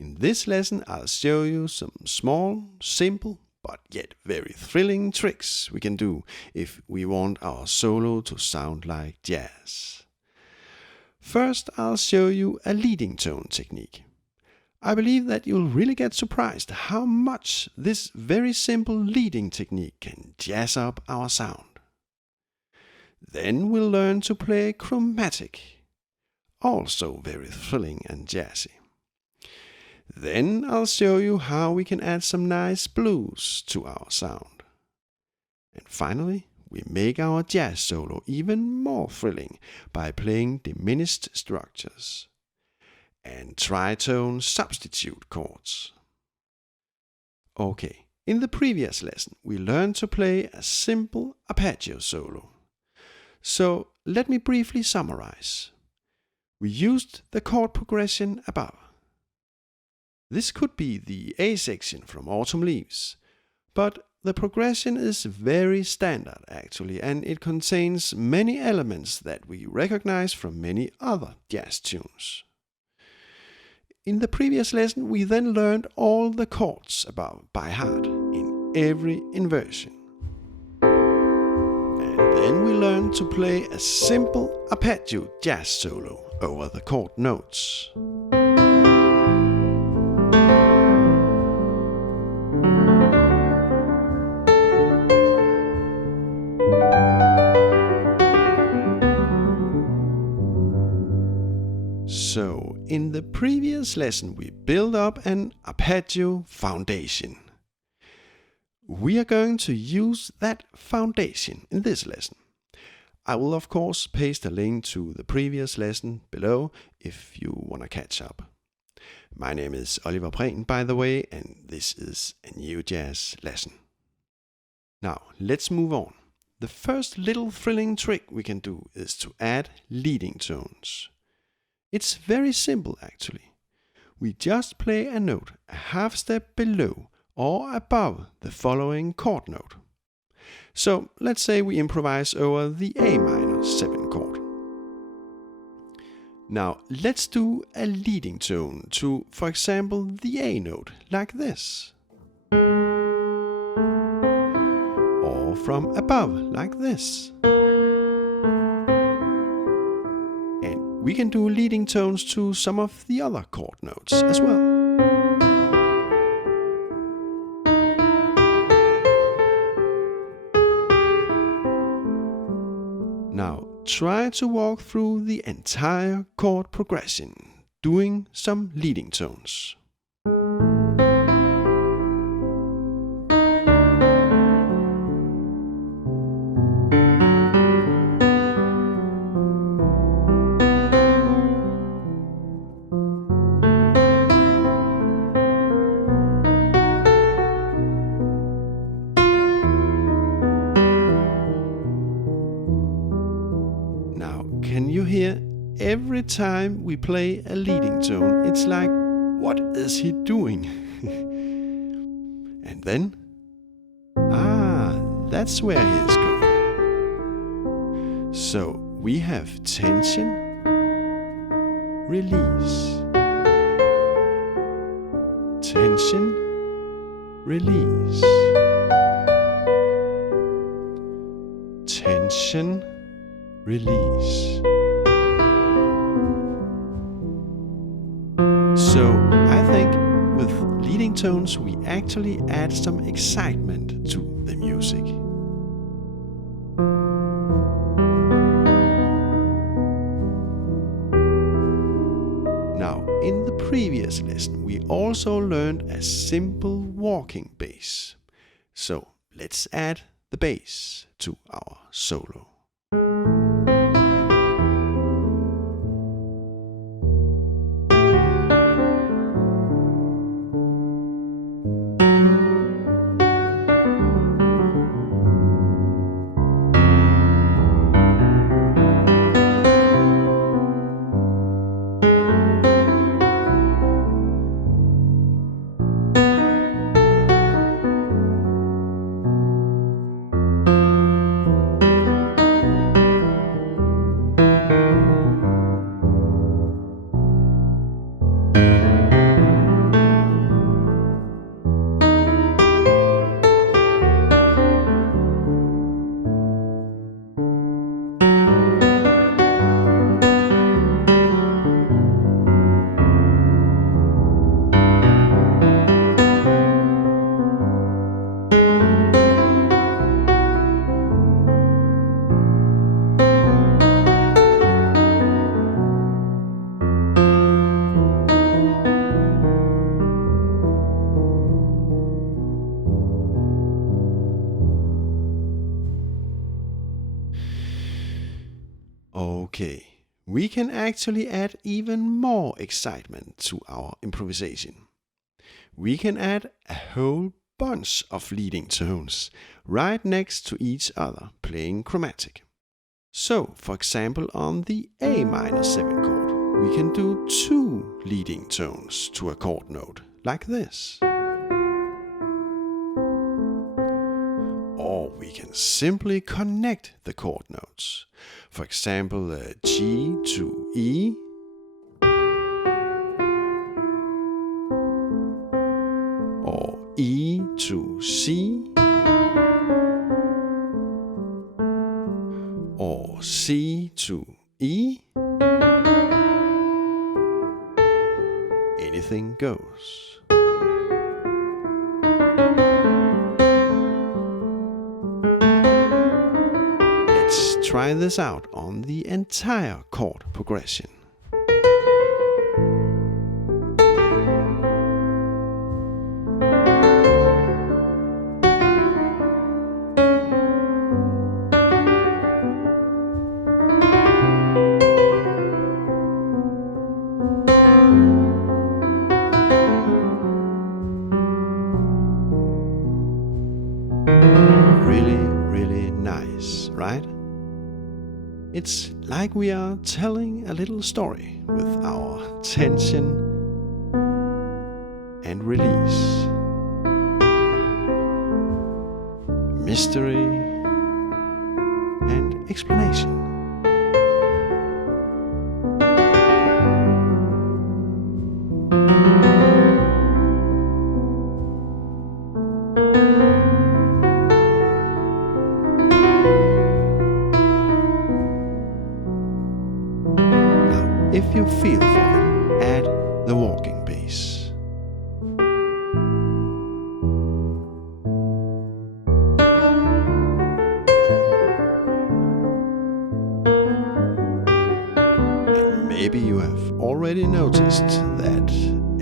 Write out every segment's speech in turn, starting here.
In this lesson, I'll show you some small, simple, but yet very thrilling tricks we can do if we want our solo to sound like jazz. First, I'll show you a leading tone technique. I believe that you'll really get surprised how much this very simple leading technique can jazz up our sound. Then we'll learn to play chromatic, also very thrilling and jazzy. Then I'll show you how we can add some nice blues to our sound. And finally, we make our jazz solo even more thrilling by playing diminished structures and tritone substitute chords. Okay, in the previous lesson we learned to play a simple arpeggio solo. So let me briefly summarize. We used the chord progression above. This could be the A section from Autumn Leaves, but the progression is very standard actually, and it contains many elements that we recognize from many other jazz tunes. In the previous lesson we then learned all the chords above by heart in every inversion. And then we learned to play a simple arpeggio jazz solo over the chord notes. So, in the previous lesson we built up an arpeggio foundation. We are going to use that foundation in this lesson. I will of course paste a link to the previous lesson below if you want to catch up. My name is Oliver Prehn, by the way, and this is a new jazz lesson. Now, let's move on. The first little thrilling trick we can do is to add leading tones. It's very simple actually. We just play a note a half step below or above the following chord note. So let's say we improvise over the A minor 7 chord. Now let's do a leading tone to, for example, the A note like this. Or from above like this. We can do leading tones to some of the other chord notes as well. Now try to walk through the entire chord progression, doing some leading tones. Can you hear every time we play a leading tone, it's like, what is he doing? And then, that's where he is going. So we have tension, release, tension, release, tension, release. So I think with leading tones we actually add some excitement to the music. Now in the previous lesson we also learned a simple walking bass. So let's add the bass to our solo. we can actually add even more excitement to our improvisation. We can add a whole bunch of leading tones right next to each other, playing chromatic. So, for example, on the A minor 7 chord, we can do 2 leading tones to a chord note, like this. Or we can simply connect the chord notes. For example, G to E, or E to C, or C to E. Anything goes. Let's try this out on the entire chord progression. Really nice, right? It's like we are telling a little story with our tension and release, mystery and explanation. If you feel for it, add the walking bass. And maybe you have already noticed that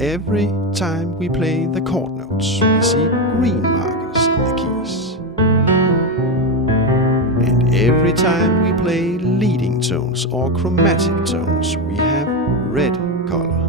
every time we play the chord notes, we see green markers on the keys. And every time we play leading tones or chromatic tones, we have red color.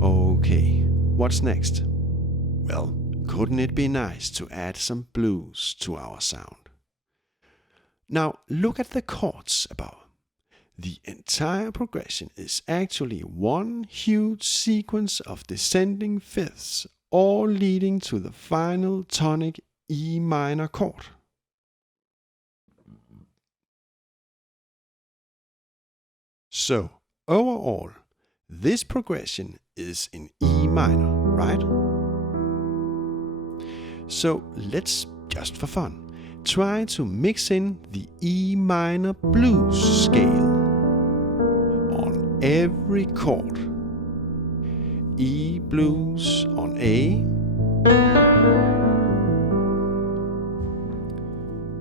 Okay, what's next? Well, couldn't it be nice to add some blues to our sound? Now, look at the chords above. The entire progression is actually one huge sequence of descending fifths, all leading to the final tonic E minor chord. So, overall, this progression is in E minor, right? So let's, just for fun, try to mix in the E minor blues scale on every chord. E blues on A,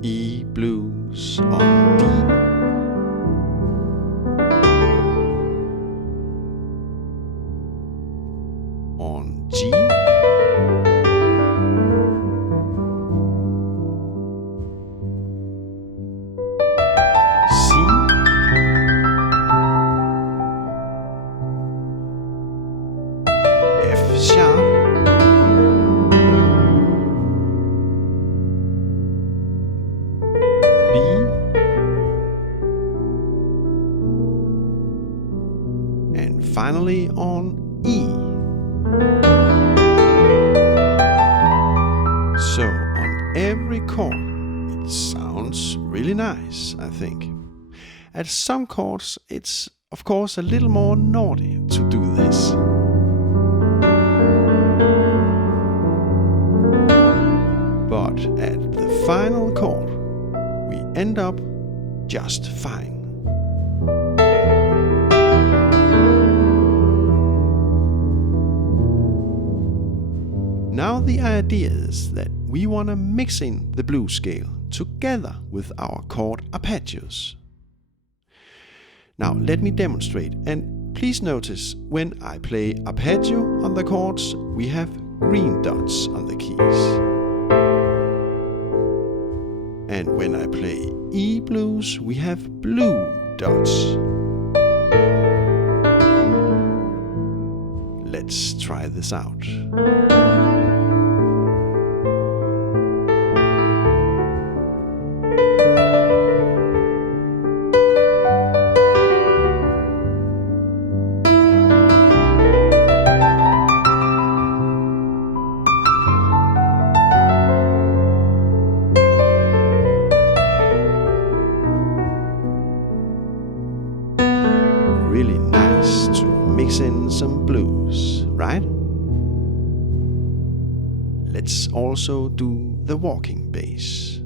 E blues on D, on G, C, F sharp, B, and finally on E. So on every chord, it sounds really nice, I think. At some chords, it's of course a little more naughty to do this. But But at the final chord, we end up just fine. Now the idea is that we want to mix in the blues scale together with our chord arpeggios. Now let me demonstrate, and please notice when I play arpeggio on the chords, we have green dots on the keys. And when I play E blues, we have blue dots. Let's try this out. Really nice to mix in some blues, right? Let's also do the walking bass.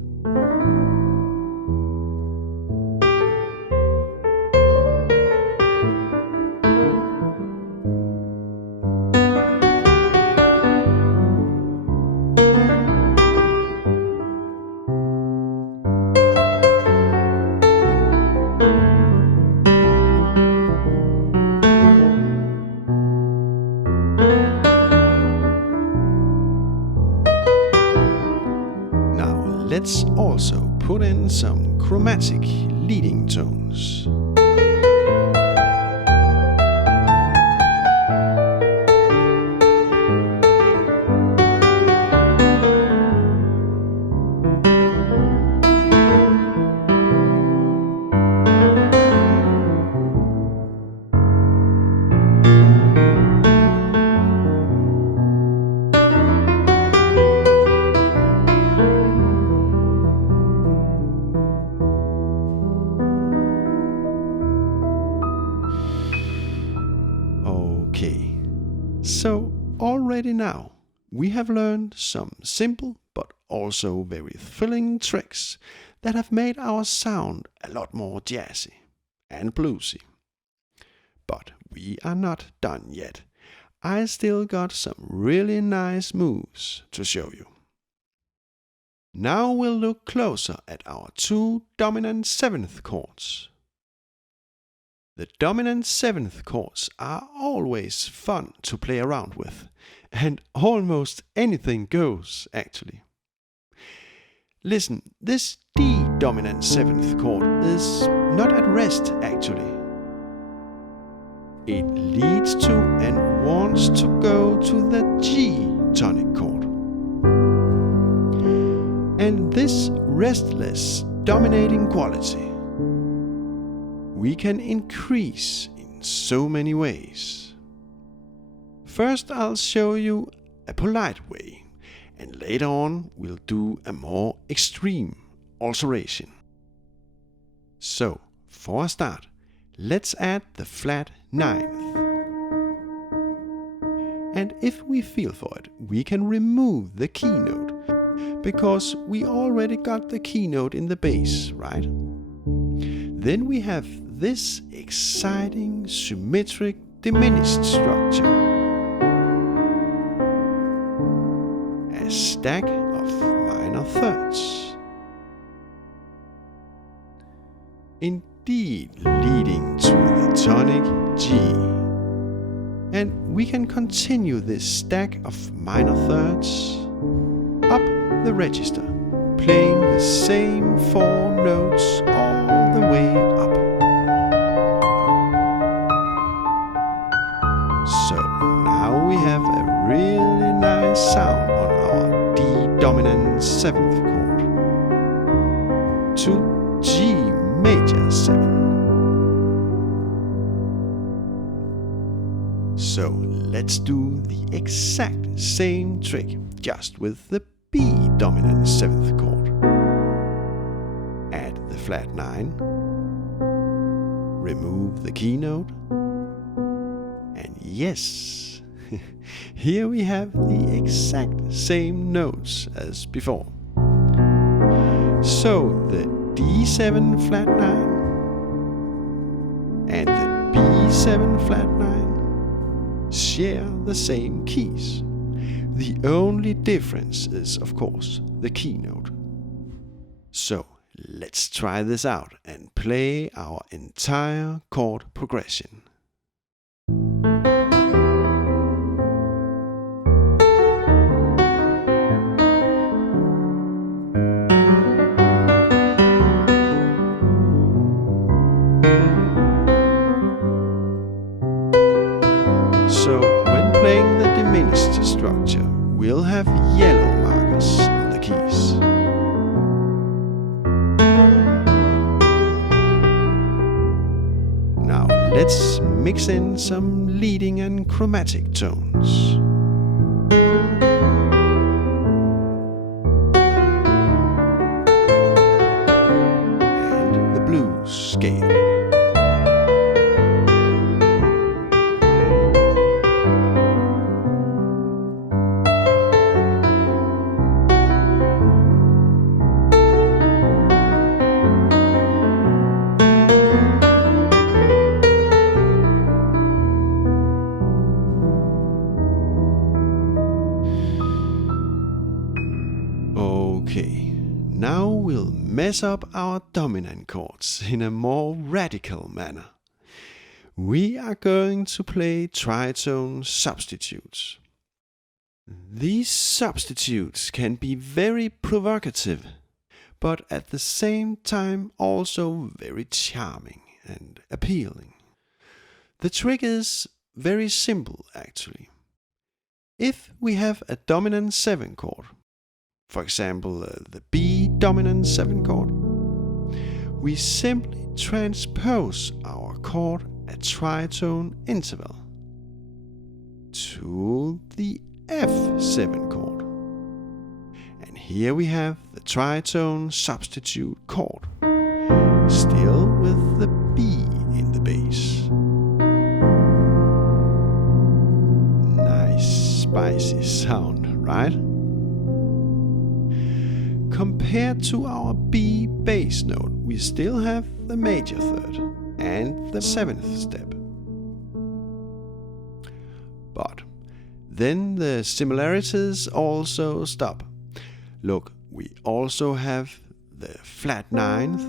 Let's also put in some chromatic leading tones. Okay, so already now we have learned some simple but also very thrilling tricks that have made our sound a lot more jazzy and bluesy. But we are not done yet. I still got some really nice moves to show you. Now we'll look closer at our two dominant seventh chords. The dominant seventh chords are always fun to play around with, and almost anything goes, actually. Listen, this D dominant seventh chord is not at rest, actually. It leads to and wants to go to the G tonic chord. And this restless, dominating quality we can increase in so many ways. First, I'll show you a polite way, and later on we'll do a more extreme alteration. So, for a start, let's add the flat ninth. And if we feel for it, we can remove the keynote, because we already got the keynote in the bass, right? Then we have this exciting, symmetric, diminished structure. A stack of minor thirds. Indeed, leading to the tonic G. And we can continue this stack of minor thirds up the register, playing the same four notes all the way up. So now we have a really nice sound on our D dominant seventh chord to G major 7. So let's do the exact same trick, just with the B dominant seventh chord. Add the flat 9, remove the keynote, and yes, here we have the exact same notes as before. So the D7 flat 9 and the B7 flat 9 share the same keys. The only difference is, of course, the keynote. So let's try this out and play our entire chord progression. So when playing the diminished structure, we'll have yellow markers on the keys. Now let's mix in some leading and chromatic tones. And the blues scale. Okay, now we'll mess up our dominant chords in a more radical manner. We are going to play tritone substitutes. These substitutes can be very provocative, but at the same time also very charming and appealing. The trick is very simple actually. If we have a dominant 7 chord, for example the B dominant 7 chord, we simply transpose our chord a tritone interval to the F7 chord. And here we have the tritone substitute chord, still with the B in the bass. Nice spicy sound, right? Compared to our B bass note, we still have the major third and the 7th step. But then the similarities also stop. Look, we also have the flat 9th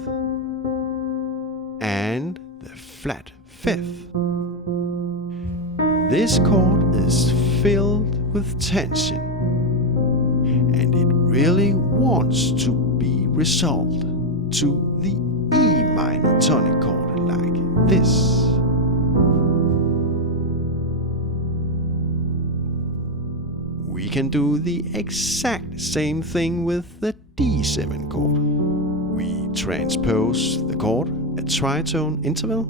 and the flat 5th. This chord is filled with tension, and it really wants to be resolved to the E minor tonic chord like this. We can do the exact same thing with the D7 chord. We transpose the chord a tritone interval,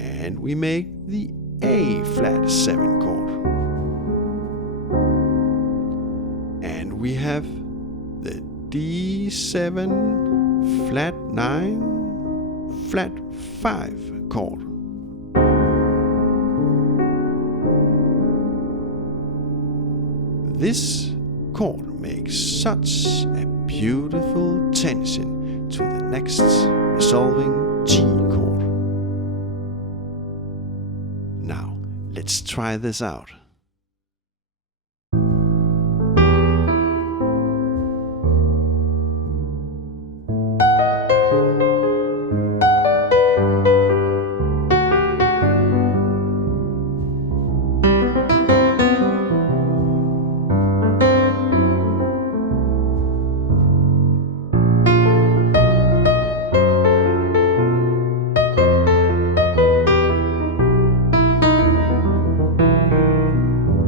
and we make the A flat 7 chord. And we have the D7 flat 9 flat 5 chord. This chord makes such a beautiful tension to the next resolving G chord. Now, let's try this out.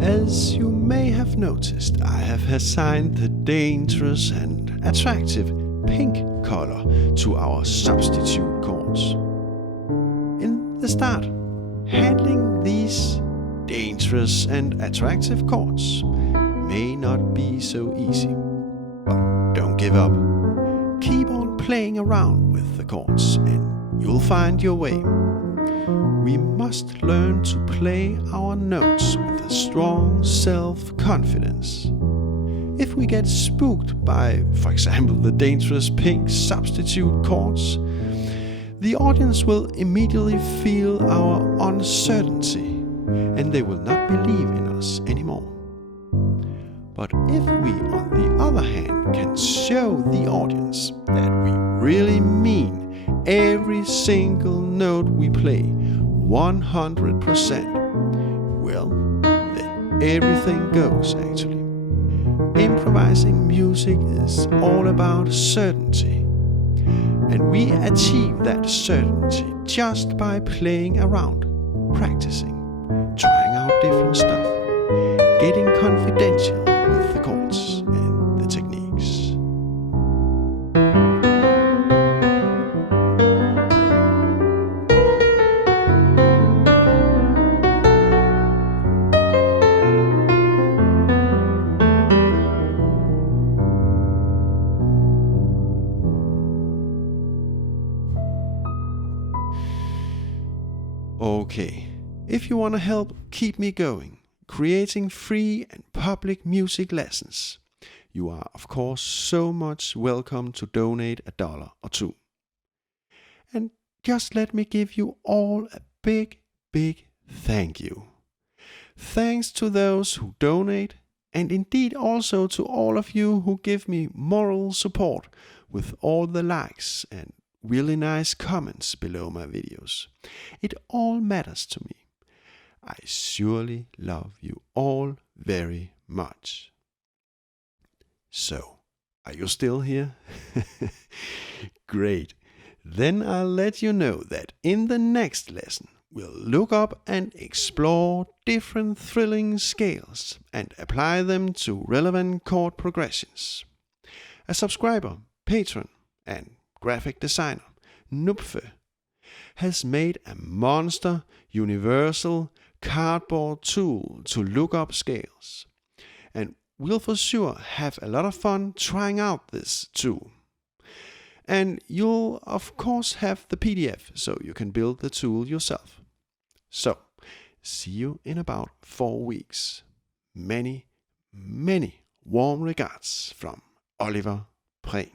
As you may have noticed, I have assigned the dangerous and attractive pink color to our substitute chords. In the start, handling these dangerous and attractive chords may not be so easy, but don't give up. Keep on playing around with the chords and you'll find your way. We must learn to play our notes with a strong self-confidence. If we get spooked by, for example, the dangerous pink substitute chords, the audience will immediately feel our uncertainty and they will not believe in us anymore. But if we, on the other hand, can show the audience that we really mean every single note we play 100%, well, then everything goes actually. Improvising music is all about certainty. And we achieve that certainty just by playing around, practicing, trying out different stuff, getting confidential with the chords and the techniques. Okay, if you want to help keep me going, creating free and public music lessons, you are of course so much welcome to donate $1 or $2. And just let me give you all a big thank you. Thanks to those who donate, and indeed also to all of you who give me moral support with all the likes and really nice comments below my videos. It all matters to me. I surely love you all very much. So, are you still here? Great. Then I'll let you know that in the next lesson we'll look up and explore different thrilling scales and apply them to relevant chord progressions. A subscriber, patron, and graphic designer, Nupfe, has made a monster universal cardboard tool to look up scales. And we'll for sure have a lot of fun trying out this tool. And you'll of course have the PDF so you can build the tool yourself. So, see you in about 4 weeks. Many warm regards from Oliver Prehn.